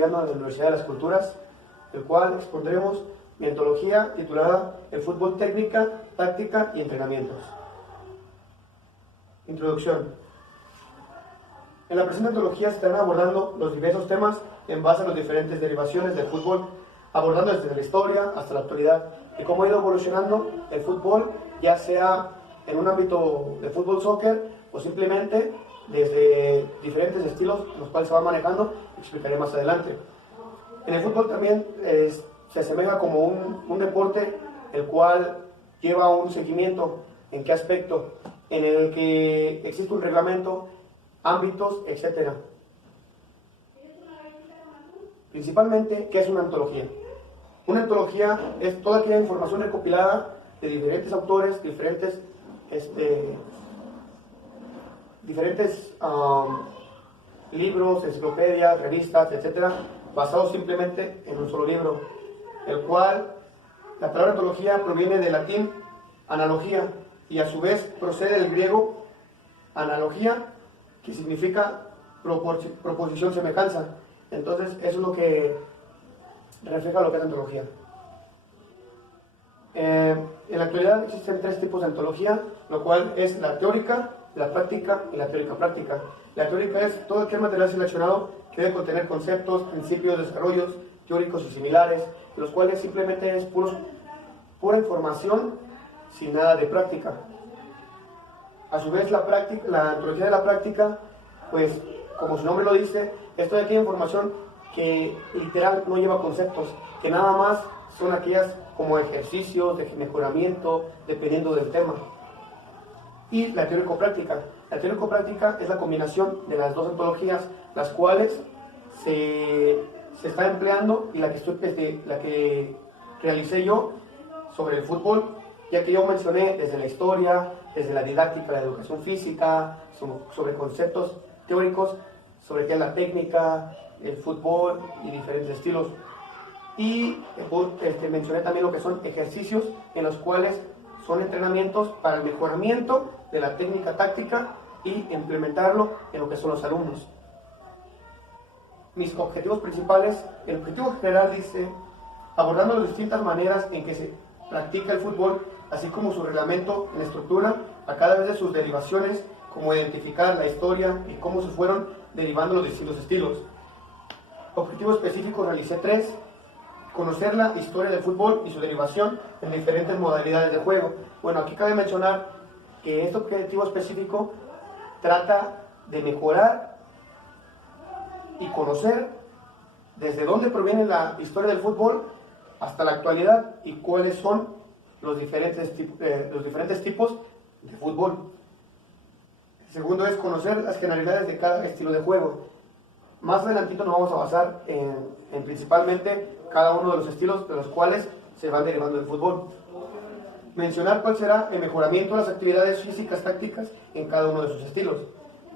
estudiando en la Universidad de las Culturas, el cual expondremos mi antología titulada El fútbol, técnica, táctica y entrenamientos. Introducción. En la presente antología se estarán abordando los diversos temas en base a las diferentes derivaciones del fútbol, abordando desde la historia hasta la actualidad y cómo ha ido evolucionando el fútbol, ya sea en un ámbito de fútbol soccer o simplemente desde diferentes estilos los cuales se van manejando, explicaré más adelante. En el fútbol también se asemeja como un deporte el cual lleva un seguimiento. ¿En qué aspecto? En el que existe un reglamento, ámbitos, etc. Principalmente, ¿qué es una antología? Una antología es toda aquella información recopilada de diferentes autores, diferentes libros, enciclopedias, revistas, etc., basados simplemente en un solo libro, el cual la palabra antología proviene del latín analogía y a su vez procede del griego analogía, que significa proposición, semejanza. Entonces eso es lo que refleja lo que es antología. En la actualidad existen 3 tipos de antología, lo cual es la teórica, la práctica y la teórica práctica. La teórica es todo aquel material seleccionado que debe contener conceptos, principios, desarrollos teóricos y similares, los cuales simplemente es pura información sin nada de práctica. A su vez la antología de la práctica, pues como su nombre lo dice, es toda aquella información que literal no lleva conceptos, que nada más son aquellas como ejercicios de mejoramiento dependiendo del tema. Y la teórico-práctica. La teórico-práctica es la combinación de las dos antologías, las cuales se está empleando, y la que realicé yo sobre el fútbol, ya que yo mencioné desde la historia, desde la didáctica, la educación física, sobre conceptos teóricos, sobre qué es la técnica, el fútbol y diferentes estilos. Y mencioné también lo que son ejercicios en los cuales son entrenamientos para el mejoramiento de la técnica táctica y implementarlo en lo que son los alumnos. Mis objetivos principales, el objetivo general dice, abordando las distintas maneras en que se practica el fútbol, así como su reglamento en estructura, a cada vez de sus derivaciones, como identificar la historia y cómo se fueron derivando los distintos estilos. Objetivo específico realicé 3, conocer la historia del fútbol y su derivación en diferentes modalidades de juego. Bueno, aquí cabe mencionar que este objetivo específico trata de mejorar y conocer desde dónde proviene la historia del fútbol hasta la actualidad y cuáles son los diferentes tipos de fútbol. El segundo es conocer las generalidades de cada estilo de juego. Más adelantito nos vamos a basar en principalmente cada uno de los estilos de los cuales se van derivando del fútbol. Mencionar cuál será el mejoramiento de las actividades físicas tácticas en cada uno de sus estilos.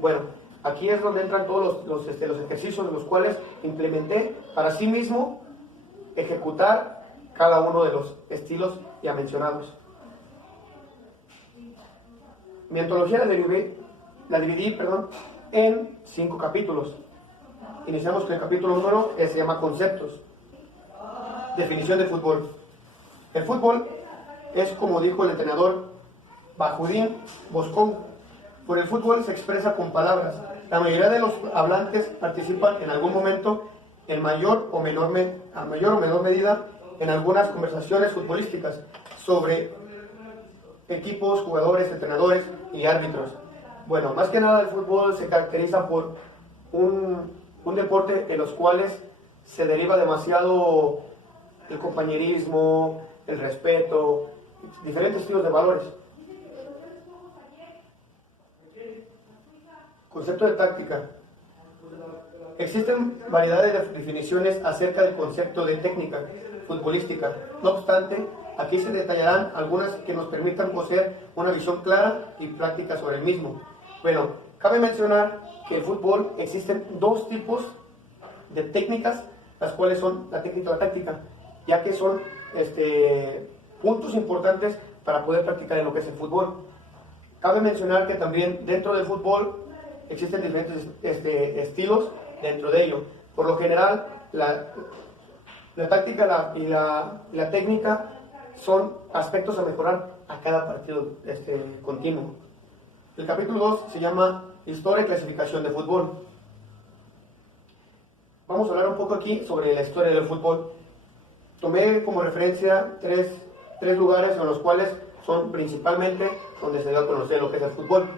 Bueno, aquí es donde entran todos los ejercicios, los cuales implementé para sí mismo ejecutar cada uno de los estilos ya mencionados. Mi antología la dividí en 5 capítulos. Iniciamos con el capítulo 1, que se llama Conceptos. Definición de fútbol. El fútbol es, como dijo el entrenador Bajudín Boscón, por el fútbol se expresa con palabras. La mayoría de los hablantes participan en algún momento en mayor o menor medida en algunas conversaciones futbolísticas sobre equipos, jugadores, entrenadores y árbitros. Bueno, más que nada el fútbol se caracteriza por un deporte en los cuales se deriva demasiado el compañerismo, el respeto, diferentes estilos de valores. Concepto de táctica. Existen variedades de definiciones acerca del concepto de técnica futbolística. No obstante, aquí se detallarán algunas que nos permitan poseer una visión clara y práctica sobre el mismo. Bueno, cabe mencionar que el fútbol existen 2 tipos de técnicas, las cuales son la técnica y la táctica, ya que son puntos importantes para poder practicar en lo que es el fútbol. Cabe mencionar que también dentro del fútbol existen diferentes estilos dentro de ello. Por lo general La, la táctica y la técnica son aspectos a mejorar a cada partido continuo. El capítulo 2 se llama Historia y clasificación de fútbol. Vamos a hablar un poco aquí sobre la historia del fútbol. Tomé como referencia tres lugares en los cuales son principalmente donde se dio a conocer lo que es el fútbol.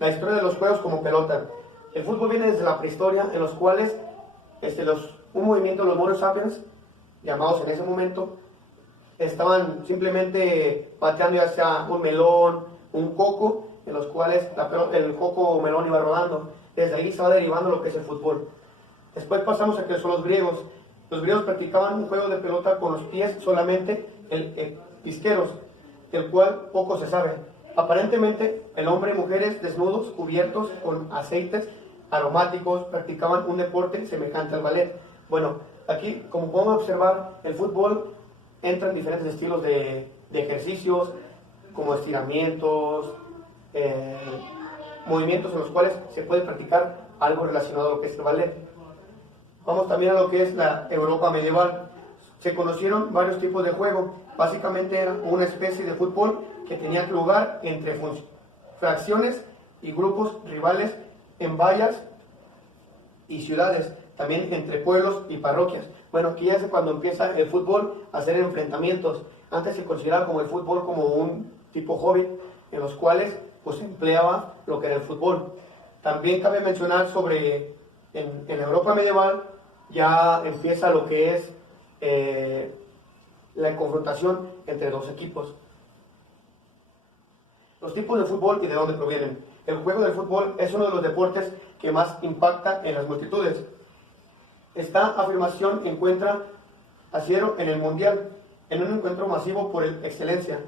La historia de los juegos como pelota. El fútbol viene desde la prehistoria, en los cuales un movimiento de los Homo sapiens, llamados en ese momento, estaban simplemente pateando ya sea un melón, un coco, en los cuales el coco o melón iba rodando. Desde ahí se va derivando lo que es el fútbol. Después pasamos a que son los griegos. Los griegos practicaban un juego de pelota con los pies solamente, pisqueros, del cual poco se sabe. Aparentemente, el hombre y mujeres desnudos, cubiertos con aceites aromáticos, practicaban un deporte semejante al ballet. Bueno, aquí, como podemos observar, el fútbol entra en diferentes estilos de ejercicios, como estiramientos, movimientos en los cuales se puede practicar algo relacionado a lo que es el ballet. Vamos también a lo que es la Europa medieval. Se conocieron varios tipos de juego. Básicamente era una especie de fútbol que tenía lugar entre fracciones y grupos rivales en vallas y ciudades, también entre pueblos y parroquias. Bueno, aquí ya es cuando empieza el fútbol a hacer enfrentamientos. Antes se consideraba como el fútbol como un tipo hobby, en los cuales pues se empleaba lo que era el fútbol. También cabe mencionar sobre, en la Europa medieval, ya empieza lo que es la confrontación entre dos equipos. Los tipos de fútbol y de dónde provienen. El juego del fútbol es uno de los deportes que más impacta en las multitudes. Esta afirmación encuentra asidero en el Mundial, en un encuentro masivo por excelencia.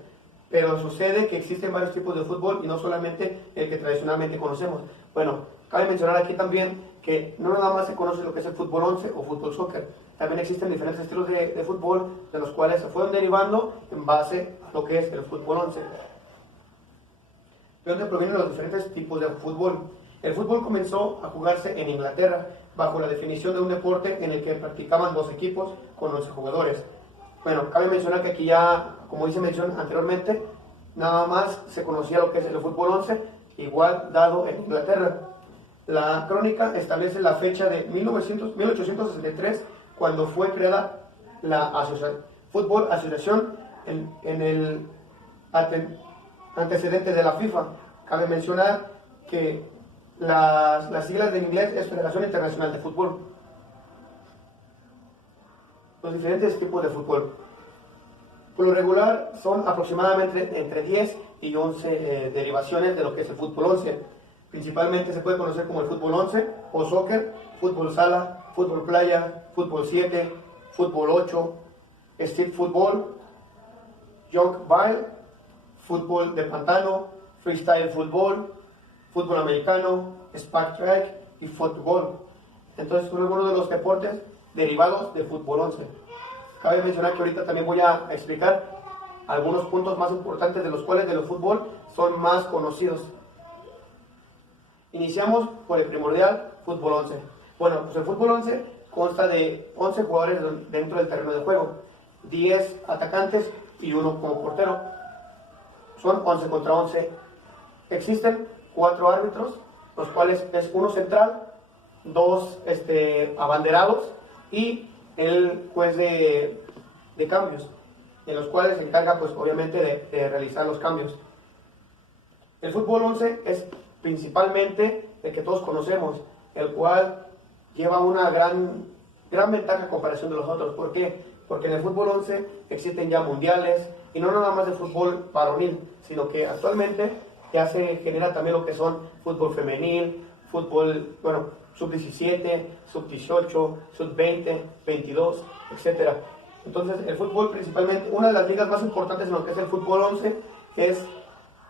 Pero sucede que existen varios tipos de fútbol y no solamente el que tradicionalmente conocemos. Bueno, cabe mencionar aquí también que no nada más se conoce lo que es el fútbol 11 o fútbol soccer. También existen diferentes estilos de fútbol de los cuales se fueron derivando en base a lo que es el fútbol 11. ¿De dónde provienen los diferentes tipos de fútbol? El fútbol comenzó a jugarse en Inglaterra bajo la definición de un deporte en el que practicaban dos equipos con 11 jugadores. Bueno, cabe mencionar que aquí ya, como hice mención anteriormente, nada más se conocía lo que es el fútbol 11, igual dado en Inglaterra. La crónica establece la fecha de 1863, cuando fue creada la Fútbol Asociación en el antecedente de la FIFA. Cabe mencionar que las siglas de inglés es Federación Internacional de Fútbol. Los diferentes tipos de fútbol. Por lo regular son aproximadamente entre 10 y 11 derivaciones de lo que es el fútbol 11. Principalmente se puede conocer como el fútbol 11 o soccer, fútbol sala, fútbol playa, fútbol 7, fútbol 8, street fútbol, jog ball, fútbol de pantano, freestyle fútbol, fútbol americano, spark track y fútbol. Entonces son algunos de los deportes derivados del fútbol 11. Cabe mencionar que ahorita también voy a explicar algunos puntos más importantes de los cuales del fútbol son más conocidos. Iniciamos por el primordial, fútbol 11. Bueno, pues el fútbol 11 consta de 11 jugadores dentro del terreno de juego, 10 atacantes y uno como portero. Son 11 contra 11. Existen 4 árbitros, los cuales es uno central, 2 abanderados y el juez de cambios, en los cuales se encarga pues obviamente de realizar los cambios. El fútbol 11 es principalmente el que todos conocemos, el cual lleva una gran ventaja en comparación de los otros. ¿Por qué? Porque en el fútbol 11 existen ya mundiales, y no nada más de fútbol varonil, sino que actualmente ya se genera también lo que son fútbol femenil, fútbol, sub-17, sub-18, sub-20, 22, etc. Entonces, el fútbol principalmente, una de las ligas más importantes en lo que es el fútbol 11 es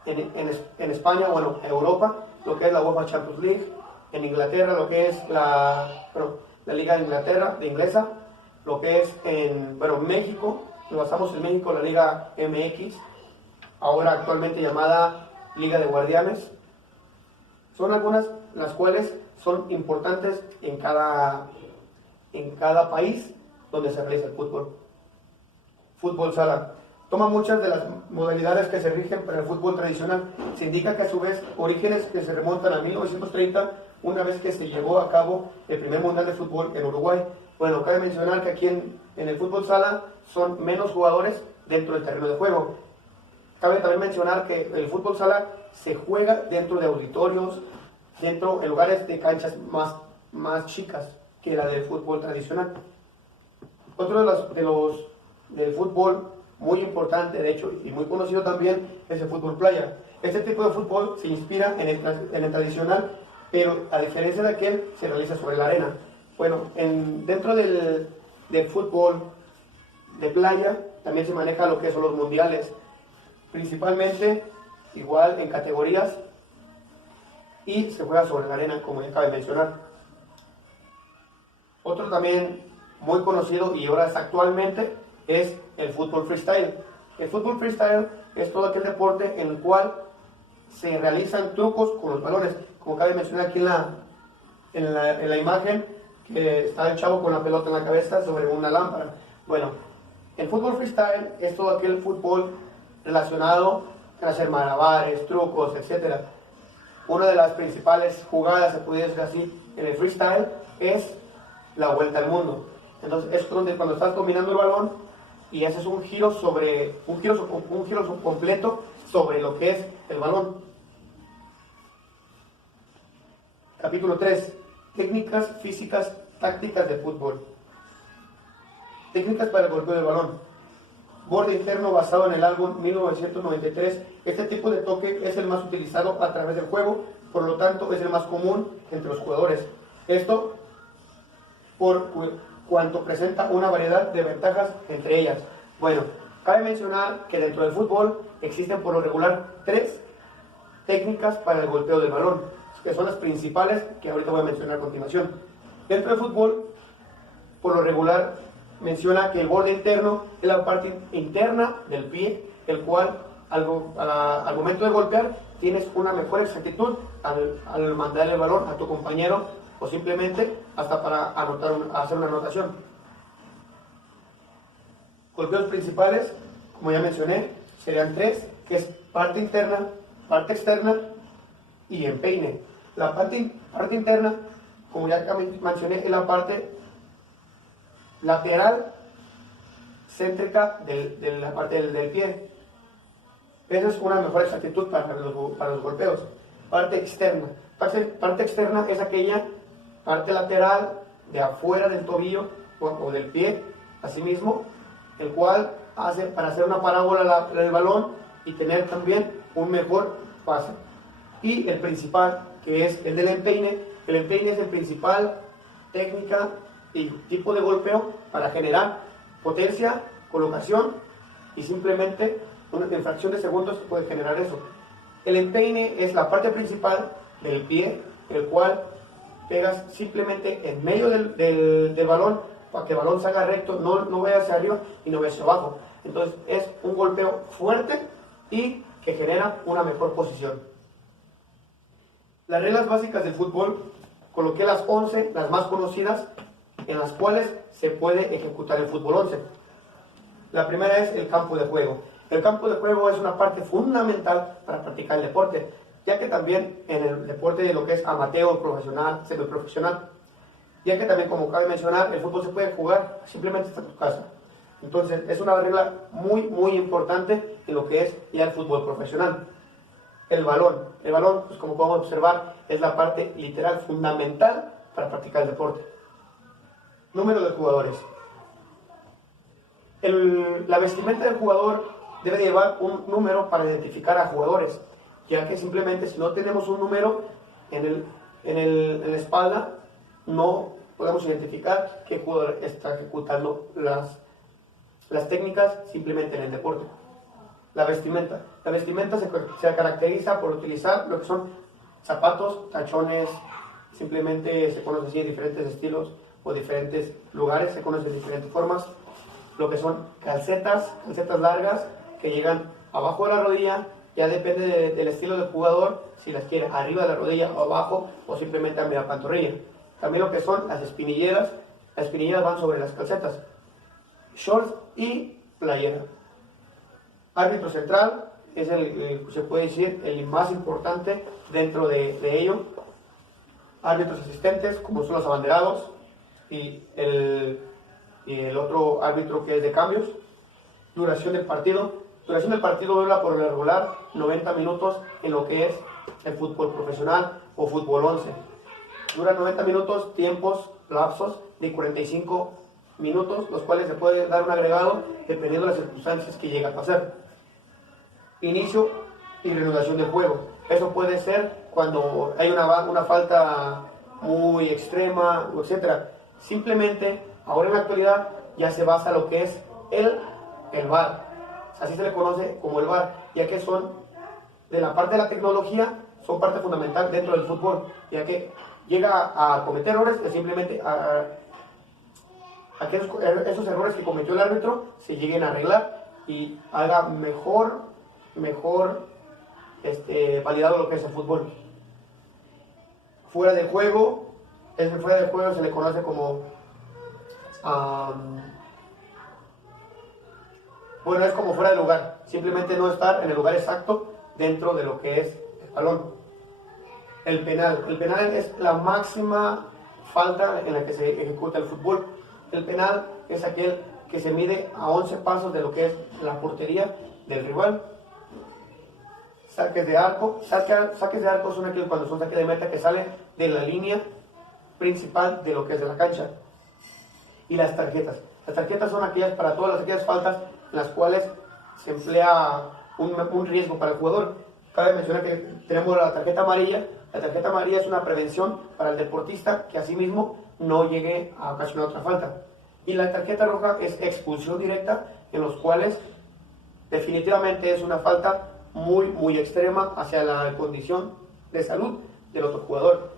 en España, en Europa, lo que es la UEFA Champions League, en Inglaterra, lo que es la Liga de Inglaterra, de inglesa, lo que es en México, nos basamos en México, la Liga MX, ahora actualmente llamada Liga de Guardianes. Son algunas las cuales son importantes en cada en cada país donde se realiza el fútbol. Fútbol sala. Toma muchas de las modalidades que se rigen para el fútbol tradicional. Se indica que a su vez orígenes que se remontan a 1930, una vez que se llevó a cabo el primer mundial de fútbol en Uruguay. Bueno, cabe mencionar que aquí en el fútbol sala son menos jugadores dentro del terreno de juego. Cabe también mencionar que el fútbol sala se juega dentro de auditorios, en lugares de canchas más chicas que la del fútbol tradicional. Otro del fútbol muy importante, de hecho, y muy conocido también, es el fútbol playa. Este tipo de fútbol se inspira en el tradicional, pero a diferencia de aquel, se realiza sobre la arena. Bueno, dentro del fútbol de playa también se maneja lo que son los mundiales, principalmente igual en categorías, y se juega sobre la arena, como ya acabé de mencionar. Otro también muy conocido y ahora actualmente es el fútbol freestyle. El fútbol freestyle es todo aquel deporte en el cual se realizan trucos con los balones, como cabe mencionar aquí en la imagen, que está el chavo con la pelota en la cabeza sobre una lámpara. Bueno, el fútbol freestyle es todo aquel fútbol relacionado con hacer malabares, trucos, etc. Una de las principales jugadas, se puede decir así, en el freestyle es la vuelta al mundo. Entonces es donde cuando estás dominando el balón y haces un giro completo sobre lo que es el balón. Capítulo 3. Técnicas físicas tácticas de fútbol. Técnicas para el golpeo del balón. Borde interno basado en el álbum 1993. Este tipo de toque es el más utilizado a través del juego, por lo tanto es el más común entre los jugadores. Esto por cuanto presenta una variedad de ventajas entre ellas. Bueno, cabe mencionar que dentro del fútbol existen por lo regular 3 técnicas para el golpeo del balón, que son las principales que ahorita voy a mencionar a continuación. Dentro del fútbol, por lo regular, menciona que el borde interno es la parte interna del pie, el cual al momento de golpear tienes una mejor exactitud al mandar el balón a tu compañero o simplemente hasta para hacer una anotación. Golpeos principales, como ya mencioné, serían 3, que es parte interna, parte externa y empeine. La parte interna, como ya mencioné, es la parte lateral céntrica de la parte del pie. Esa es una mejor exactitud para los golpeos. Parte externa. Parte externa es aquella parte lateral de afuera del tobillo o del pie, asimismo, el cual hace para hacer una parábola del balón y tener también un mejor pase. Y el principal, que es el del empeine. El empeine es el principal técnica y tipo de golpeo para generar potencia, colocación y simplemente en fracción de segundos se puede generar eso. El empeine es la parte principal del pie, el cual pegas simplemente en medio del balón para que el balón salga recto, no vaya hacia arriba y no vaya hacia abajo. Entonces es un golpeo fuerte y que genera una mejor posición. Las reglas básicas del fútbol, coloqué las 11, las más conocidas, en las cuales se puede ejecutar el fútbol 11. La primera es el campo de juego. El campo de juego es una parte fundamental para practicar el deporte, ya que también en el deporte de lo que es amateur, profesional, semiprofesional, ya que también, como cabe mencionar, el fútbol se puede jugar simplemente hasta tu casa. Entonces es una regla muy importante en lo que es ya el fútbol profesional. El balón, pues como podemos observar, es la parte literal fundamental para practicar el deporte. Número de jugadores. La vestimenta del jugador debe llevar un número para identificar a jugadores, ya que simplemente si no tenemos un número en la espalda, no podemos identificar qué jugador está ejecutando las técnicas simplemente en el deporte. La vestimenta se caracteriza por utilizar lo que son zapatos, tachones, simplemente se conoce así, diferentes estilos o diferentes lugares, se conocen de diferentes formas. Lo que son calcetas largas que llegan abajo de la rodilla, ya depende del estilo del jugador, si las quiere arriba de la rodilla o abajo o simplemente a media pantorrilla. También lo que son las espinilleras, Las espinillas van sobre las calcetas, shorts y playera. Árbitro central es se puede decir, el más importante dentro de ello. Árbitros asistentes, como son los abanderados, y el otro árbitro que es de cambios. Duración del partido. Duración del partido dura por lo regular 90 minutos en lo que es el fútbol profesional o fútbol 11. Dura 90 minutos, tiempos, lapsos de 45 minutos, los cuales se puede dar un agregado dependiendo de las circunstancias que llega a pasar. Inicio y reanudación del juego. Eso puede ser cuando hay una falta muy extrema, etc. Simplemente, ahora en la actualidad, ya se basa lo que es el VAR. Así se le conoce como el VAR, ya que son, de la parte de la tecnología, son parte fundamental dentro del fútbol, ya que llega a cometer errores que simplemente esos errores que cometió el árbitro se lleguen a arreglar y haga mejor validado lo que es el fútbol. Fuera del juego se le conoce como es como fuera de lugar, simplemente no estar en el lugar exacto dentro de lo que es el balón. El penal es la máxima falta en la que se ejecuta el fútbol. El penal es aquel que se mide a 11 pasos de lo que es la portería del rival. Saques de arco son aquellos cuando son saques de meta que salen de la línea principal de lo que es de la cancha. Y las tarjetas son para todas aquellas faltas en las cuales se emplea un riesgo para el jugador. Cabe mencionar que tenemos la tarjeta amarilla. La tarjeta amarilla es una prevención para el deportista que asimismo no llegue a ocasionar otra falta. Y la tarjeta roja es expulsión directa, en los cuales definitivamente es una falta muy extrema hacia la condición de salud del otro jugador.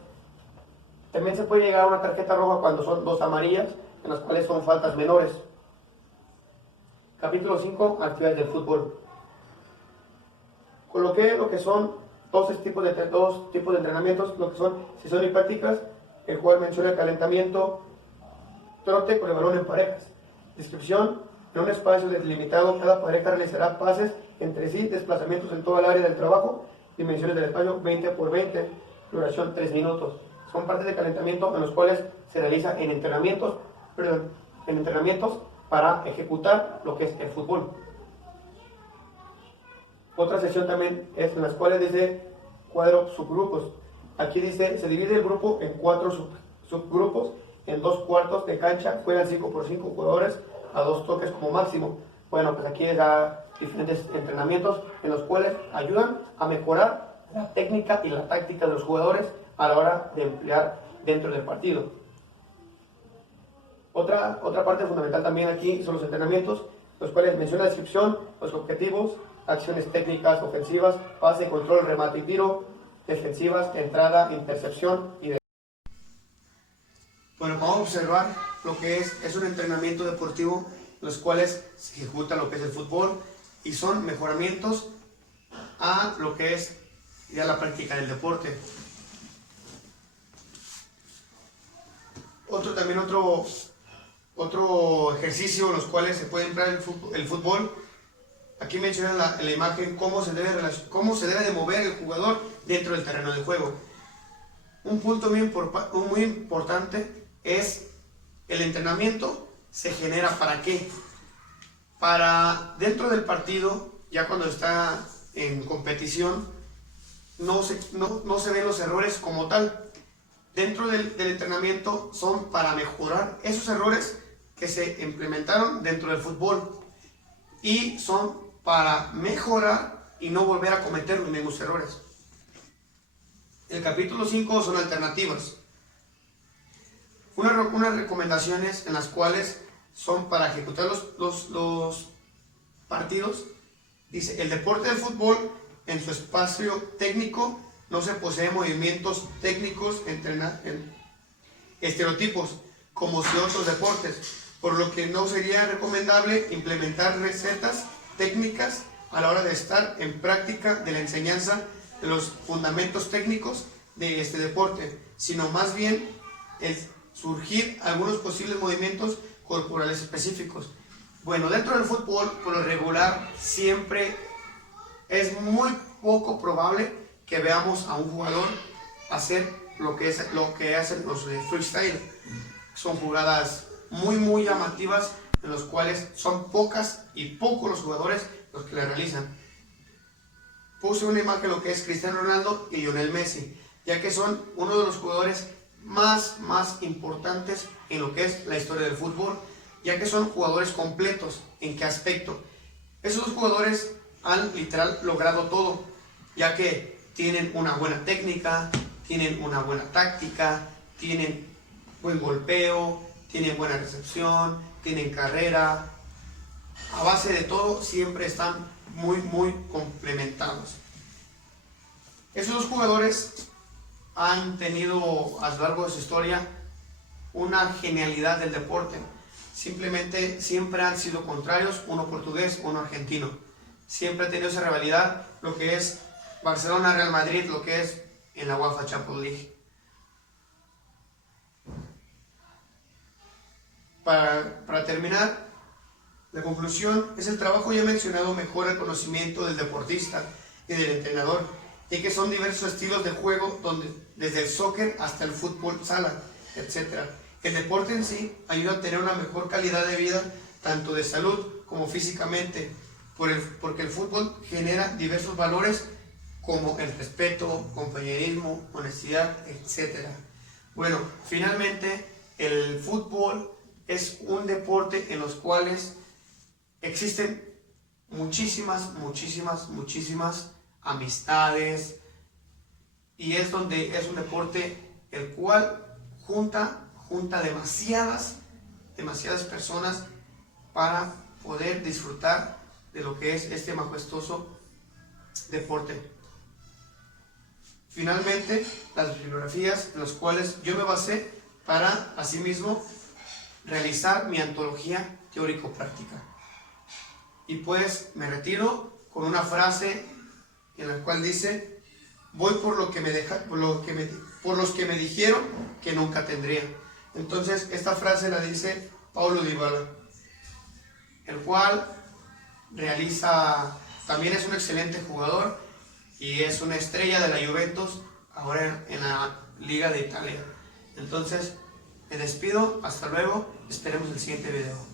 También se puede llegar a una tarjeta roja cuando son dos amarillas, en las cuales son faltas menores. Capítulo 5, actividades del fútbol. Coloqué lo que son dos tipos de entrenamientos, lo que son sesiones y prácticas, el cual menciona el calentamiento, trote con el balón en parejas. Descripción: en un espacio delimitado, cada pareja realizará pases entre sí, desplazamientos en toda el área del trabajo, dimensiones del espacio 20 por 20, duración 3 minutos. Son partes de calentamiento en los cuales se realiza en entrenamientos para ejecutar lo que es el fútbol. Otra sección también es en las cuales dice cuadro subgrupos. Aquí dice, se divide el grupo en 4 subgrupos, en 2 cuartos de cancha, juegan 5 por 5 jugadores a 2 toques como máximo. Bueno, pues aquí da diferentes entrenamientos en los cuales ayudan a mejorar la técnica y la táctica de los jugadores a la hora de emplear dentro del partido. Otra parte fundamental también aquí son los entrenamientos, los cuales menciona la descripción, los objetivos, acciones técnicas ofensivas, pase, control, remate y tiro, defensivas, entrada, intercepción y Bueno, vamos a observar lo que es un entrenamiento deportivo, los cuales se ejecuta lo que es el fútbol y son mejoramientos a lo que es ya la práctica del deporte. Otro ejercicio, los cuales se puede emplear el fútbol. Aquí menciona la imagen cómo se debe de mover el jugador dentro del terreno de juego. Un punto muy importante es el entrenamiento. Se genera ¿para qué? Para dentro del partido, ya cuando está en competición, no se ven los errores como tal. Dentro del entrenamiento son para mejorar esos errores que se implementaron dentro del fútbol y son para mejorar y no volver a cometer los mismos errores. El capítulo 5 son alternativas. Unas recomendaciones en las cuales son para ejecutar los partidos. Dice, el deporte del fútbol en su espacio técnico no se posee movimientos técnicos en estereotipos como si otros deportes, por lo que no sería recomendable implementar recetas técnicas a la hora de estar en práctica de la enseñanza de los fundamentos técnicos de este deporte, sino más bien surgir algunos posibles movimientos corporales específicos. Bueno, dentro del fútbol, por lo regular, siempre es muy poco probable que veamos a un jugador hacer lo que hacen los de freestyle. Son jugadas muy llamativas, en los cuales son pocas y pocos los jugadores los que la realizan. Puse una imagen de lo que es Cristiano Ronaldo y Lionel Messi, ya que son uno de los jugadores más importantes en lo que es la historia del fútbol, ya que son jugadores completos. ¿En qué aspecto? Esos dos jugadores han literal logrado todo, ya que tienen una buena técnica, tienen una buena táctica, tienen buen golpeo, tienen buena recepción, tienen carrera. A base de todo siempre están muy complementados. Esos dos jugadores han tenido a lo largo de su historia una genialidad del deporte. Simplemente siempre han sido contrarios, uno portugués, uno argentino. Siempre ha tenido esa rivalidad, lo que es Barcelona-Real Madrid, lo que es en la UEFA Champions League. Para terminar, la conclusión es el trabajo ya mencionado mejora el conocimiento del deportista y del entrenador, y que son diversos estilos de juego, desde el soccer hasta el fútbol sala, etc. El deporte en sí ayuda a tener una mejor calidad de vida, tanto de salud como físicamente, porque el fútbol genera diversos valores como el respeto, compañerismo, honestidad, etc. Bueno, finalmente el fútbol es un deporte en los cuales existen muchísimas amistades, y es un deporte el cual junta demasiadas personas para poder disfrutar de lo que es este majestuoso deporte. Finalmente, las bibliografías en las cuales yo me basé para asimismo realizar mi antología teórico-práctica. Y pues me retiro con una frase en la cual dice: voy por los que me dijeron que nunca tendría. Entonces esta frase la dice Paulo Dybala, el cual también es un excelente jugador y es una estrella de la Juventus ahora en la Liga de Italia. Entonces me despido, hasta luego, esperemos el siguiente video.